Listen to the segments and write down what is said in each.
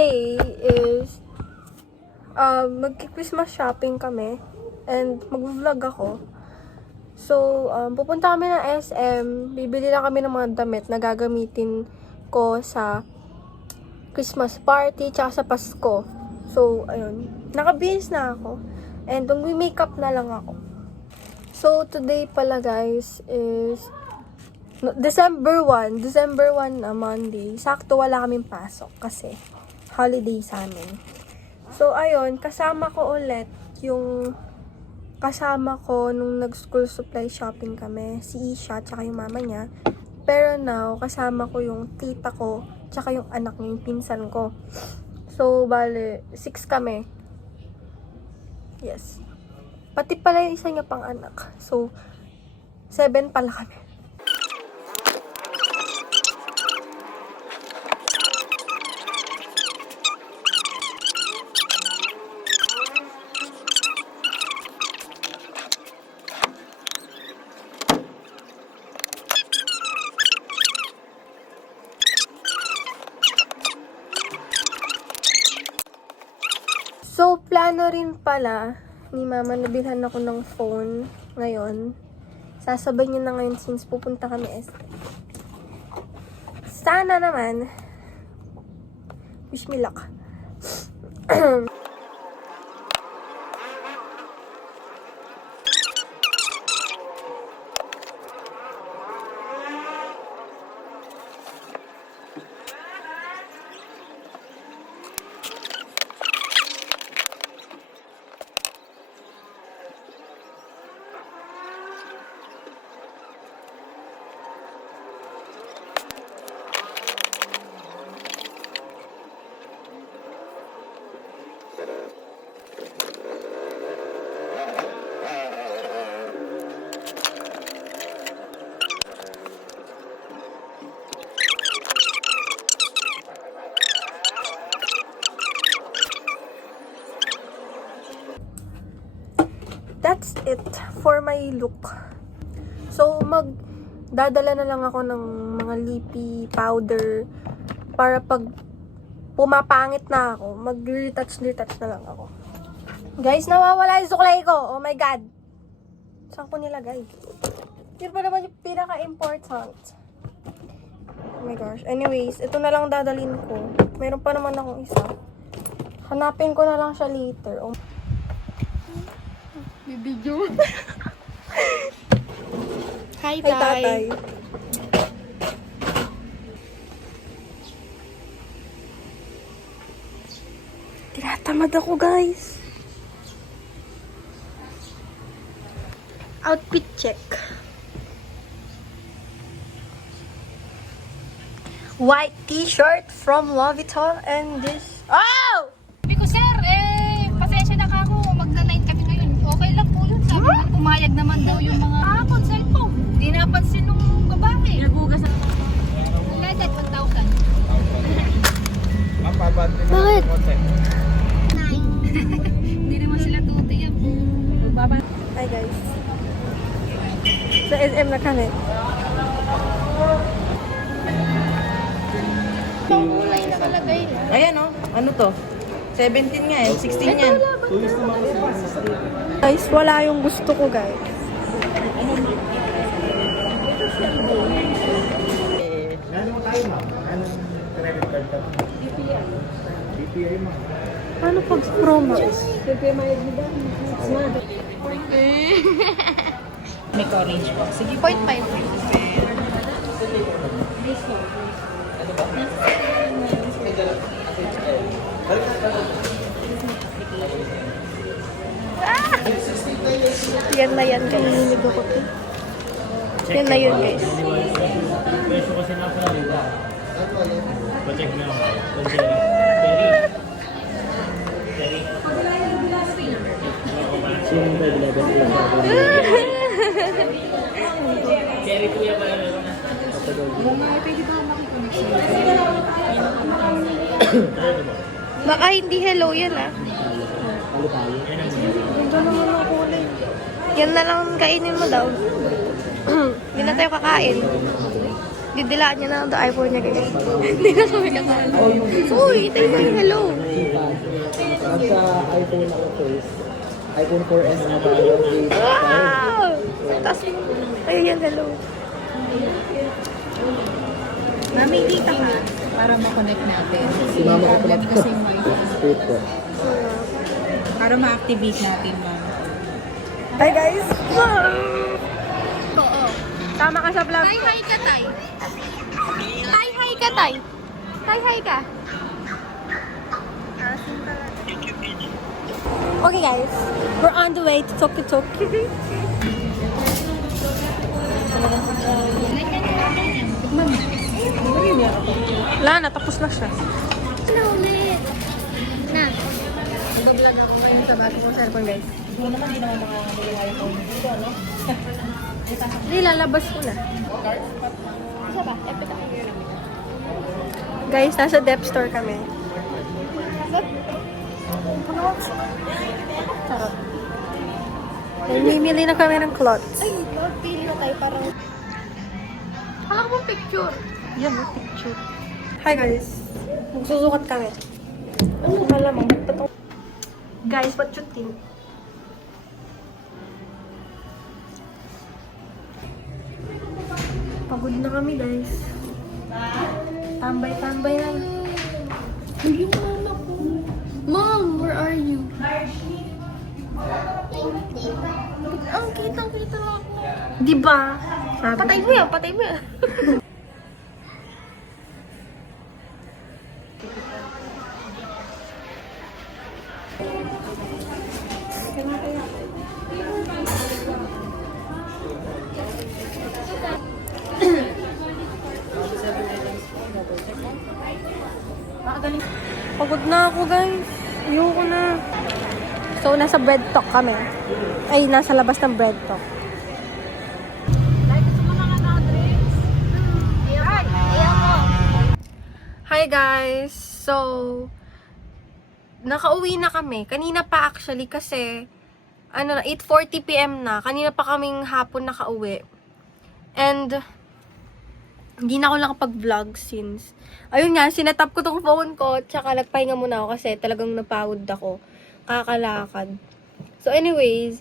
today is mag-Christmas shopping kami and mag-vlog ako. So, pupunta kami ng SM, bibili lang kami ng mga damit na gagamitin ko sa Christmas party tsaka sa Pasko. So, ayun, nakabihis na ako and mag-makeup na lang ako. So, today pala guys is December 1 na Monday. Sakto wala kaming pasok kasi holiday sa amin. So, ayun, kasama ko ulit yung kasama ko nung nag-school supply shopping kami. Si Isha, tsaka yung mama niya. Pero now, kasama ko yung tita ko, tsaka yung anak niya, yung pinsan ko. So, bale, 6 kami. Yes. Pati pala yung isa niya pang anak. So, 7 pala kami. So, plano rin pala ni mama na bilhan ako ng phone ngayon. Sasabay niya na ngayon since pupunta kami SM. Sana naman. Wish me luck. That's it for my look. So, magdadala na lang ako ng mga lippy powder para pag pumapangit na ako, mag-retouch na lang ako. Guys, nawawala yung suklay ko. Oh my God. Saan ko nilagay? Yun pa naman yung pinaka-important. Oh my gosh. Anyways, ito na lang dadalhin ko. Meron pa naman akong isa. Hanapin ko na lang siya later. Oh. Bibidyo. Hi, tatay. Tinatamad ako, guys. Outfit check. White t-shirt from Louis Vuitton and this. Oh! Sabi ko, sir, pasensya na ka ako. Magna-9 kami ngayon. Okay lang po yun. Sabi ko, pumayag naman daw yung mga cellphone. Di napansin nung babae. Nagugas na. Ledat, 1,000. Bakit? Hindi naman sila tutiyak. Hi, guys. Sa SM na kami. Ang kulay nakalagay na. Ayan o, ano to? 17 nga yan, 16 yan. Guys, wala yung gusto ko, guys. Ano pag promo? May orange po. Sige, 0.5. Yan na yan, guys. Yan na yun, guys. Peso kasi na pala nila. Pacheck mo lang. Cherry kuya pala meron na. Baka hindi hello yan, ah. Ganda naman ang kulay. Yan na lang kainin mo daw. Hindi na tayo kakain. Didilaan niya na ang iPhone niya guys. Hindi na kami kasama. Uy, tayo na yung hello. Nagka iPhone ako first. iPhone 4S na tayo. Wow! Tapos, ayun yan, hello. Mami, dito ka. Para makonect natin. Si mama ko pala. Kasi yung wifi. Straight po. Para ma-activate natin, ma'am. Hi guys! Oo. Tama ka sa vlog ko. Hi ka, Tay. Hi ka, Tay. Hi ka. Okay guys, we're on the way to Tok. Wala na, tapos na siya. Ano ulit? Na. Nag-vlog ako ngayon sa bago kong cellphone guys. Hindi, lalabas ko na. Isa ba? Epita. Guys, nasa Dep Store kami. Charot. Namimili na kami ng clothes. Ay, pili na tayo parang... Hala mo picture. Yan, picture. Hi guys. Magsusukat kami. Ano malamang? Guys, what you think? Pagod na kami guys. Tambay-tambay na. Yung mama ko. Mom, where are you? Ang kitang-kita lang ako. Di ba? Patay mo yan, patay mo yan. Pagod na ako guys. Ayoko na. So, nasa bread talk kami. Ay, nasa labas ng bread talk. Hi guys! So, nakauwi na kami. Kanina pa actually kasi 8:40 PM na. Kanina pa kaming hapon nakauwi. And hindi na ako nakapag-vlog since ayun nga, sinetap ko tong phone ko tsaka nagpahinga muna ako kasi talagang napagod ako. Kakalakad. So anyways,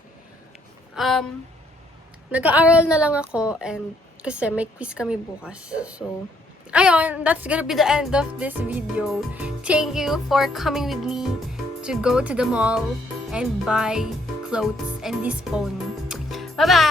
nag-aaral na lang ako and kasi may quiz kami bukas. So, ayun, that's gonna be the end of this video. Thank you for coming with me to go to the mall and buy clothes and this phone. Bye-bye!